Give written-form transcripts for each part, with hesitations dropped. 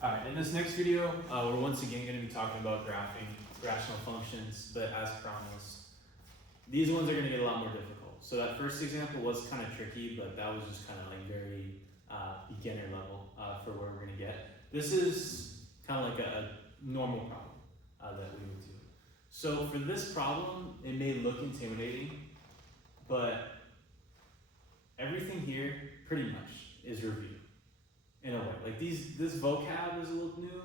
Alright, in this next video, we're once again going to be talking about graphing rational functions, but as promised, these ones are going to get a lot more difficult. So that first example was kind of tricky, but that was just kind of like very beginner level for where we're going to get. This is kind of like a normal problem that we would do. So for this problem, it may look intimidating, but everything here pretty much is review. In a way, like this vocab is a little new,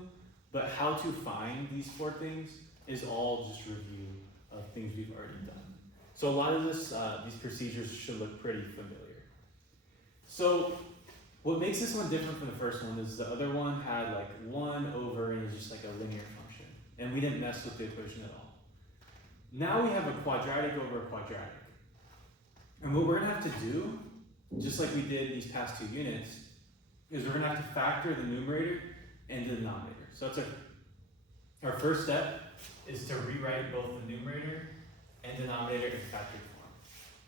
but how to find these four things is all just review of things we've already done. So a lot of this, these procedures should look pretty familiar. So what makes this one different from the first one is the other one had like 1 over and it's just like a linear function, and we didn't mess with the equation at all. Now we have a quadratic over a quadratic, and what we're gonna have to do, just like we did these past 2 units, is we're going to have to factor the numerator and the denominator. So that's our first step is to rewrite both the numerator and denominator in factored form.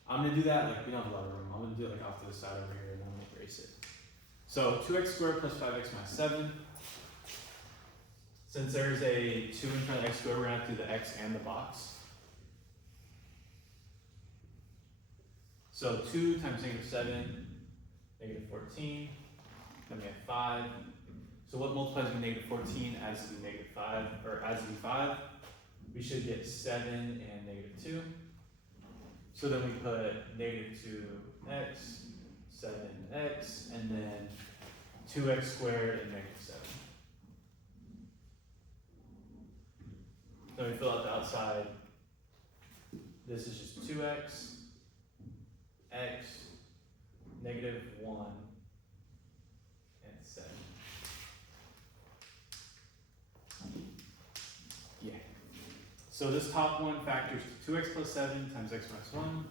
I'm going to do that, like we don't have a lot of room, I'm going to do it like off to the side over here and I'm going to erase it. So 2x squared plus 5x minus 7. Since there's a 2 in front of x squared, we're going to have to do the x and the box. So 2 times negative 7, negative 14. Then we have 5. So what multiplies with negative 14 adds to the negative 5, or adds to the 5? We should get 7 and negative 2. So then we put negative 2x, 7x, and then 2x squared and negative 7. Then we fill out the outside. This is just 2x, x, negative 1, and 7. Yeah. So this top one factors to 2x plus 7 times x minus 1.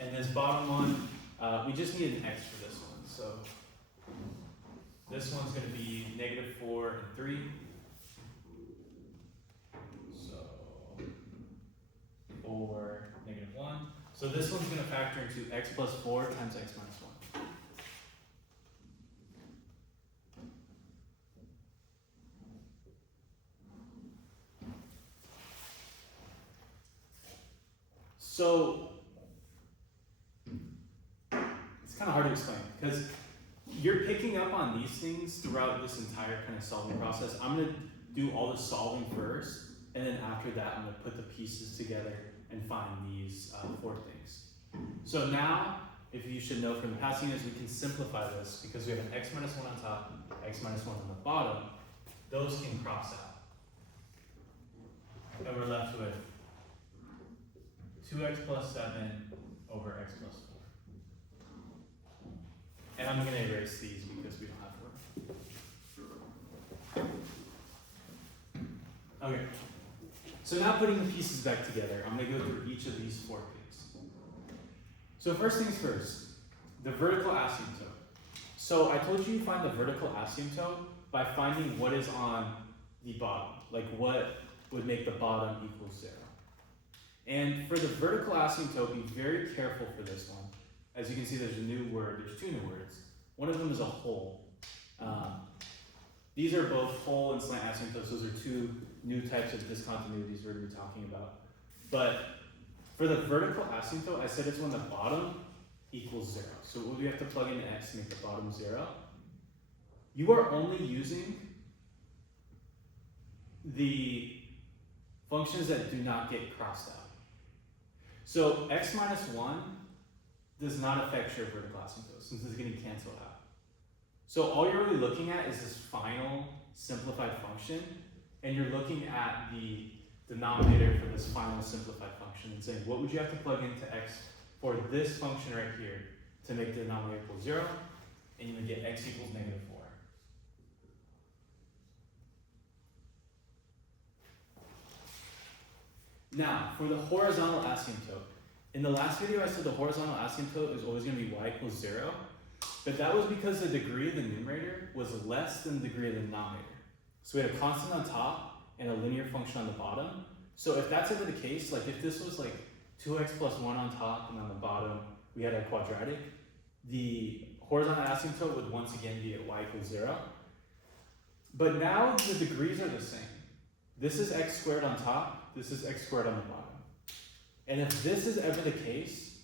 And this bottom one, we just need an x for this one. So this one's going to be negative 4 and 3. Or negative 1. So this one's going to factor into x plus 4 times x minus 1. So it's kind of hard to explain because you're picking up on these things throughout this entire kind of solving process. I'm going to do all the solving first, and then after that I'm going to put the pieces together and find these 4 things. So now, if you should know from the past units, we can simplify this because we have an x minus 1 on top, x minus 1 on the bottom. Those can cross out. And we're left with 2x plus 7 over x plus 4. And I'm going to erase these because we don't have room. Okay. So now putting the pieces back together, I'm going to go through each of these 4 things. So first things first, the vertical asymptote. So I told you find the vertical asymptote by finding what is on the bottom, like what would make the bottom equal 0. And for the vertical asymptote, be very careful for this one. As you can see, there's a new word, there's 2 new words. One of them is a hole. These are both hole and slant asymptotes. Those are 2 new types of discontinuities we're going to be talking about. But for the vertical asymptote, I said it's when the bottom equals 0. So what do we have to plug in x to make the bottom 0? You are only using the functions that do not get crossed out. So x minus 1 does not affect your vertical asymptote since it's getting canceled out. So all you're really looking at is this final simplified function, and you're looking at the denominator for this final simplified function and saying, what would you have to plug into x for this function right here to make the denominator equal 0? And you would get x equals negative 4. Now, for the horizontal asymptote, in the last video I said the horizontal asymptote is always going to be y equals 0, but that was because the degree of the numerator was less than the degree of the denominator. So we had a constant on top and a linear function on the bottom. So if that's ever the case, like if this was like 2x plus 1 on top, and on the bottom, we had a quadratic. The horizontal asymptote would once again be at y equals 0. But now the degrees are the same. This is x squared on top, this is x squared on the bottom. And if this is ever the case,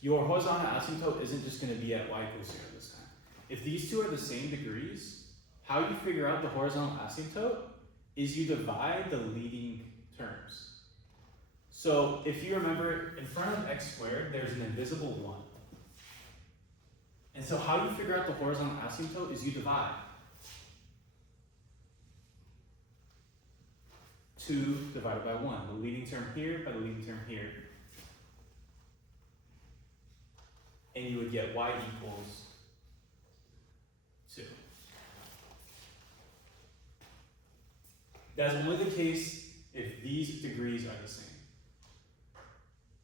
your horizontal asymptote isn't just going to be at y equals 0 this time. If these two are the same degrees, how you figure out the horizontal asymptote is you divide the leading terms. So if you remember, in front of x squared, there's an invisible 1. And so how you figure out the horizontal asymptote is you divide. 2 divided by 1, the leading term here by the leading term here. And you would get y equals 2. That's only the case if these degrees are the same.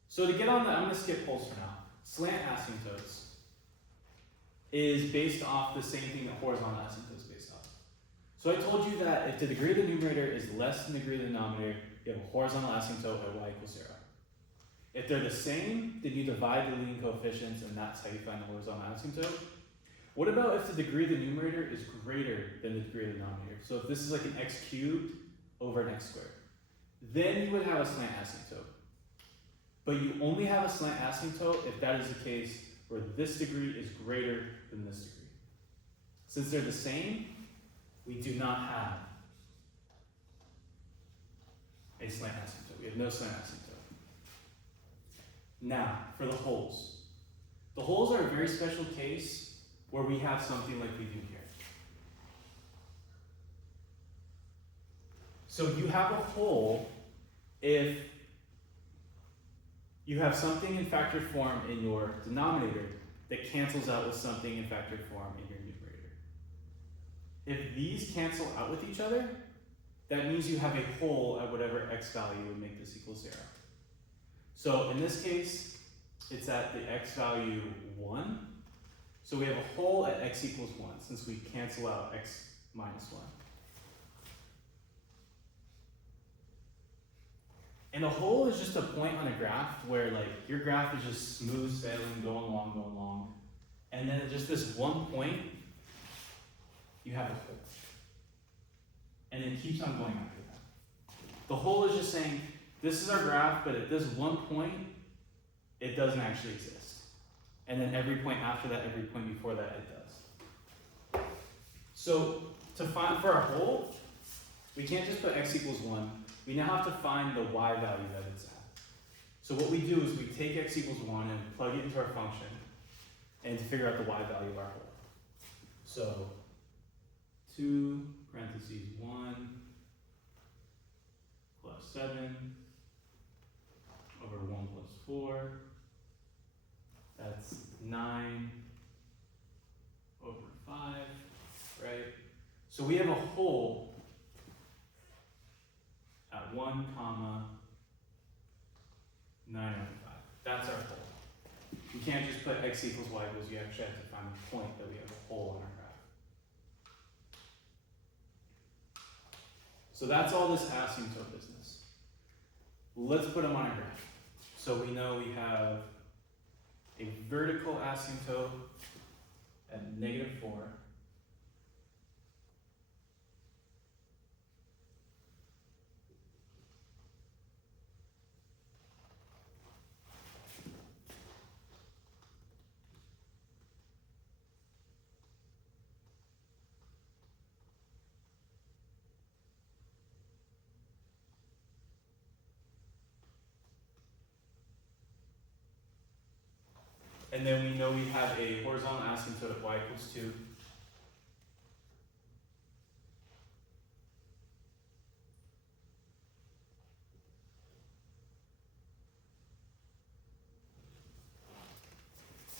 So to get on that, I'm going to skip poles for now. Slant asymptotes is based off the same thing that horizontal asymptote is based off. So I told you that if the degree of the numerator is less than the degree of the denominator, you have a horizontal asymptote at y equals 0. If they're the same, then you divide the leading coefficients, and that's how you find the horizontal asymptote. What about if the degree of the numerator is greater than the degree of the denominator? So if this is like an x cubed over an x squared, then you would have a slant asymptote. But you only have a slant asymptote if that is the case where this degree is greater than this degree. Since they're the same, we do not have a slant asymptote. We have no slant asymptote. Now, for the holes. The holes are a very special case where we have something like we do here. So you have a hole if you have something in factored form in your denominator that cancels out with something in factored form in your numerator. If these cancel out with each other, that means you have a hole at whatever x value would make this equal 0. So in this case, it's at the x value 1. So we have a hole at x equals 1 since we cancel out x minus 1. And a hole is just a point on a graph where like your graph is just smooth sailing, going along. And then at just this one point, you have a hole. And it keeps on going after that. The hole is just saying, this is our graph, but at this one point, it doesn't actually exist. And then every point after that, every point before that, it does. So to find for our hole, we can't just put x equals 1. We now have to find the y value that it's at. So what we do is we take x equals 1 and plug it into our function and to figure out the y value of our hole. So 2 parentheses 1 plus 7 over 1 plus 4. That's 9 over 5, right? So we have a hole at 1 comma 9 over 5. That's our hole. You can't just put x equals y equals, you actually have to find the point that we have a hole in our graph. So that's all this asymptote business. Let's put them on a graph. So we know we have a vertical asymptote at -4. And then we know we have a horizontal asymptote at y equals 2.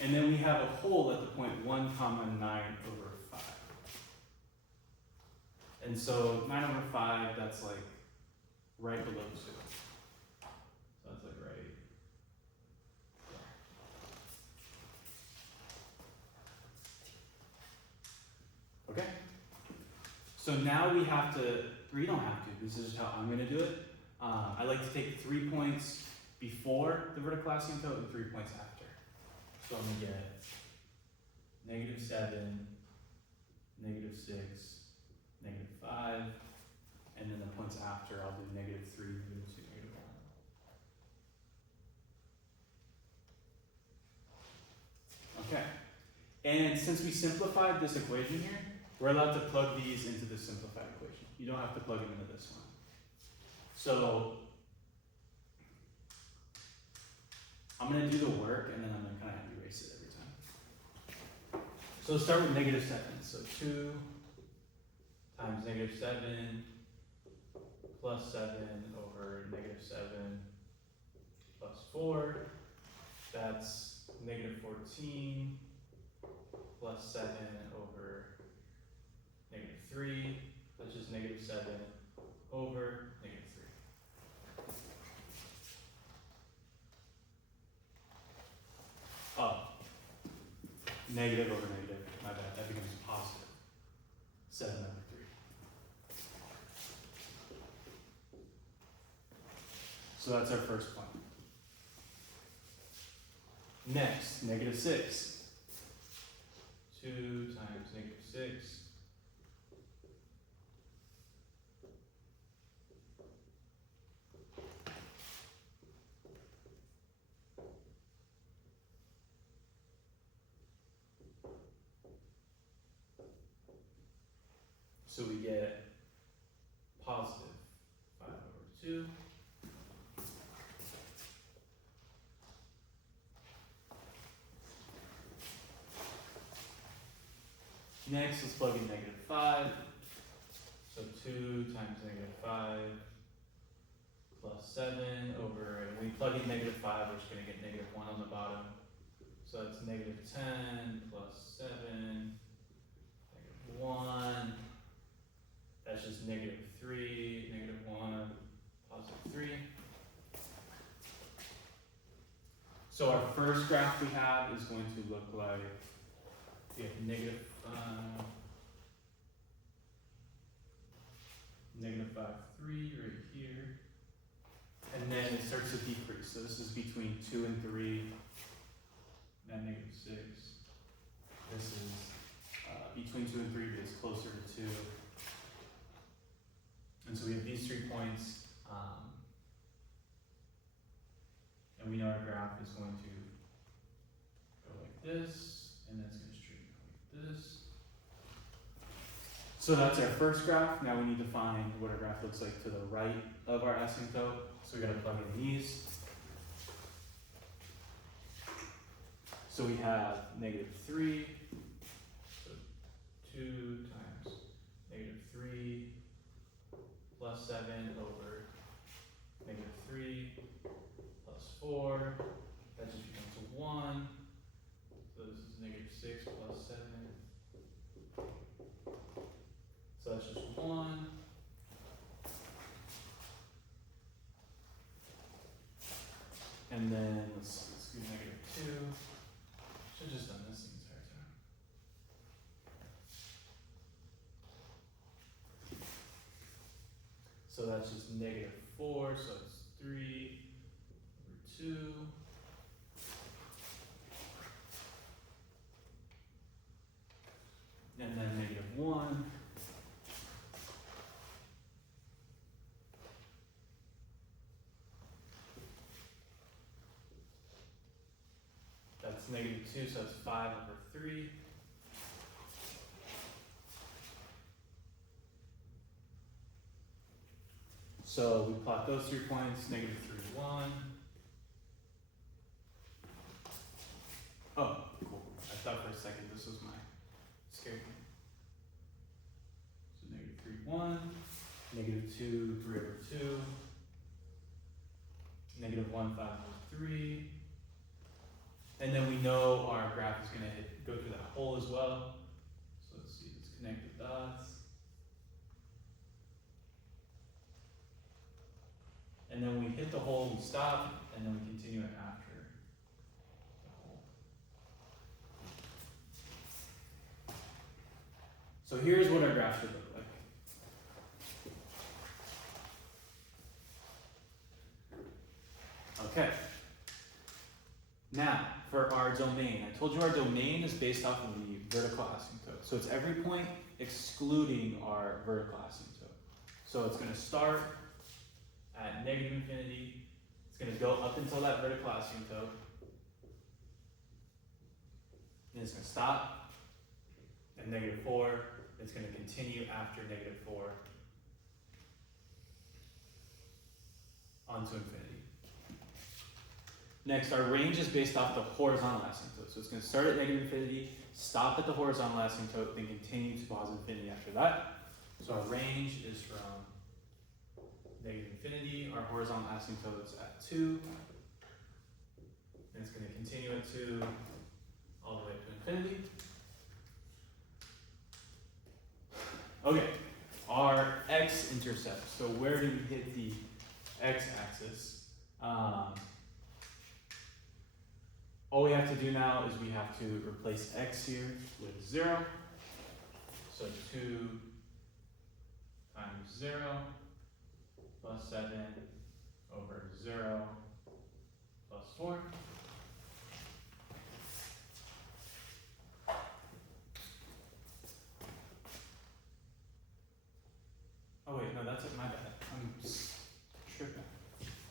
And then we have a hole at the point 1 comma 9 over 5. And so 9 over 5, that's like right below 2. So that's like right there. Okay? So now we have to, or you don't have to, this is just how I'm going to do it. I like to take 3 points before the vertical asymptote and 3 points after. So I'm gonna get -7, -6, -5, and then the points after I'll do -3, -2, -1. Okay, and since we simplified this equation here, we're allowed to plug these into this simplified equation. You don't have to plug them into this one. So I'm gonna do the work and then I'm gonna kind of erase it every time. So let's start with -7. So 2 times -7 plus 7 over -7 plus 4. That's -14 plus 7 over -3. That's just -7 over -3. Oh, negative over negative, my bad, that becomes positive 7 over 3. So that's our first point. Next, -6. 2 times -6 so we get positive 5 over 2. Next, let's plug in -5. So 2 times -5 plus 7 over, and we plug in -5, we're just going to get -1 on the bottom. So that's -10 plus 7, -1. That's just -3, -1, +3. So our first graph we have is going to look like we have -5 -3 right here, and then it starts to decrease. So this is between 2 and 3, then -6. This is between 2 and 3, but it's closer to 2. And so we have these 3 points, and we know our graph is going to go like this, and then it's going to straighten out like this. So that's our first graph. Now we need to find what our graph looks like to the right of our asymptote. So we got to plug in these. So we have -3, so 2 times -3 plus 7 over -3 plus 4. That just becomes 1. So this is -6 plus 7. So that's just 1. And then let's do -2. Should have just done this the entire time. So that's just -4, so it's 3 over 2. And then -1. That's -2, so that's 5 over 3. So we plot those 3 points, -3, 1. Oh, cool. I thought for a second this was my scared me. So -3, 1, -2, 3 over 2, -1, 5 over 3. And then we know our graph is going to go through that hole as well. So let's see, let's connect the dots. And then when we hit the hole, we stop, and then we continue it after the hole. So here's what our graph should look like. Okay. Now, for our domain, I told you our domain is based off of the vertical asymptote. So it's every point excluding our vertical asymptote. So it's going to start at negative infinity. It's going to go up until that vertical asymptote. Then it's going to stop at negative 4. It's going to continue after negative 4 onto infinity. Next, our range is based off the horizontal asymptote. So it's going to start at negative infinity, stop at the horizontal asymptote, then continue to positive infinity after that. So our range is from negative infinity, our horizontal asymptote is at 2, and it's going to continue at 2 all the way to infinity. Okay, our x-intercept. So where do we hit the x-axis? All we have to do now is we have to replace x here with 0. So 2 times 0 plus 7 over 0 plus 4. Oh wait, no, that's it, my bad. I'm tripping.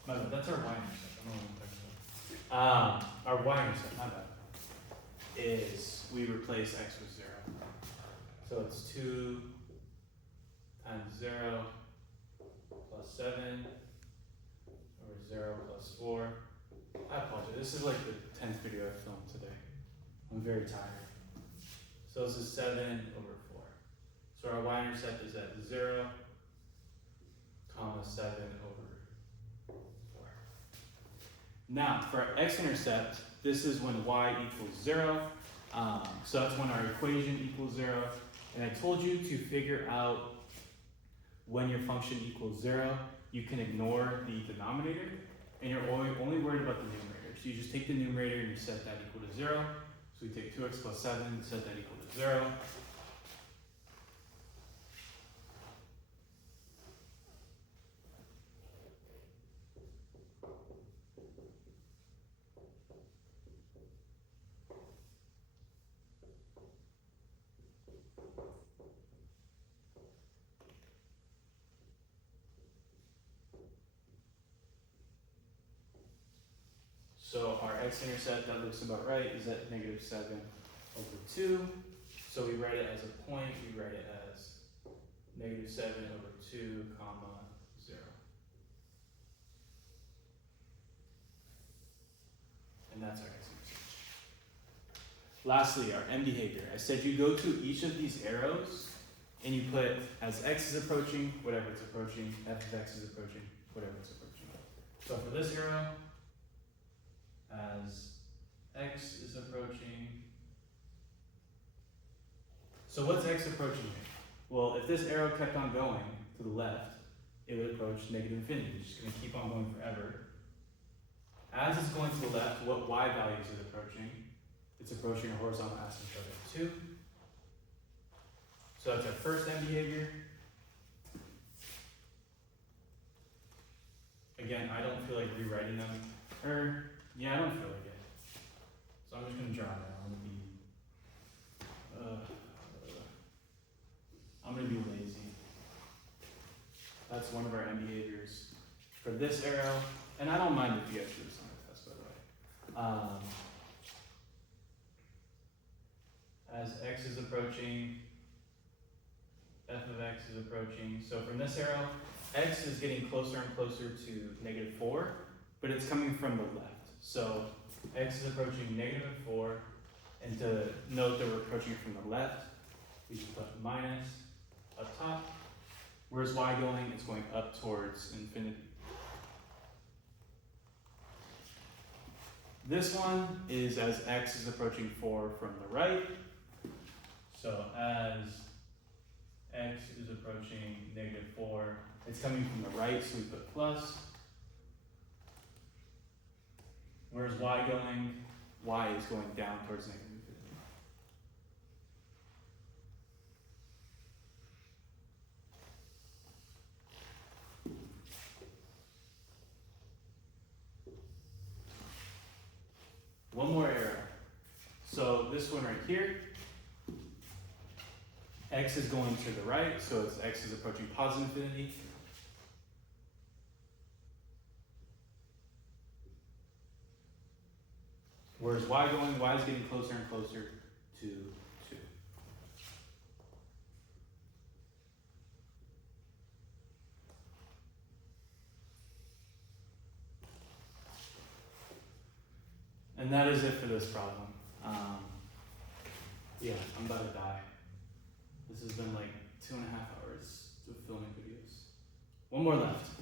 My bad, that's our y-intercept. I don't know what I'm talking about. Our y-intercept, my bad, is we replace x with 0. So it's 2 times 0 plus 7 over 0 plus 4. I apologize, this is like the 10th video I've filmed today. I'm very tired. So this is 7 over 4. So our y-intercept is at 0, comma 7 over 4. Now, for our x-intercept, this is when y equals 0. So that's when our equation equals 0. And I told you to figure out when your function equals 0, you can ignore the denominator, and you're only worried about the numerator. So you just take the numerator and you set that equal to 0. So we take 2x plus 7, set that equal to 0. So our x-intercept, that looks about right, is at negative 7 over 2. So we write it as a point, we write it as negative 7 over 2, comma 0. And that's our x-intercept. Lastly, our end behavior. I said you go to each of these arrows and you put as x is approaching, whatever it's approaching, f of x is approaching, whatever it's approaching. So for this arrow, as x is approaching. So what's x approaching here? Well, if this arrow kept on going to the left, it would approach negative infinity. It's just going to keep on going forever. As it's going to the left, what y value is it approaching? It's approaching a horizontal asymptote at 2. So that's our first end behavior. Again, I don't feel like rewriting them. Yeah, I don't feel like it. So I'm just going to draw it out. I'm going to be lazy. That's one of our end behaviors for this arrow. And I don't mind if you guys do this on the test, by the way. As x is approaching, f of x is approaching. So from this arrow, x is getting closer and closer to negative 4, but it's coming from the left. So x is approaching negative 4, and to note that we're approaching it from the left, we just put minus up top. Where's y going? It's going up towards infinity. This one is as x is approaching 4 from the right. So as x is approaching negative 4, it's coming from the right, so we put plus. Where's y going? Y is going down towards negative infinity. One more arrow. So this one right here, x is going to the right, so it's x is approaching positive infinity. Where's y going? Y is getting closer and closer to 2. And that is it for this problem. Yeah, I'm about to die. This has been like 2.5 hours of filming videos. One more left.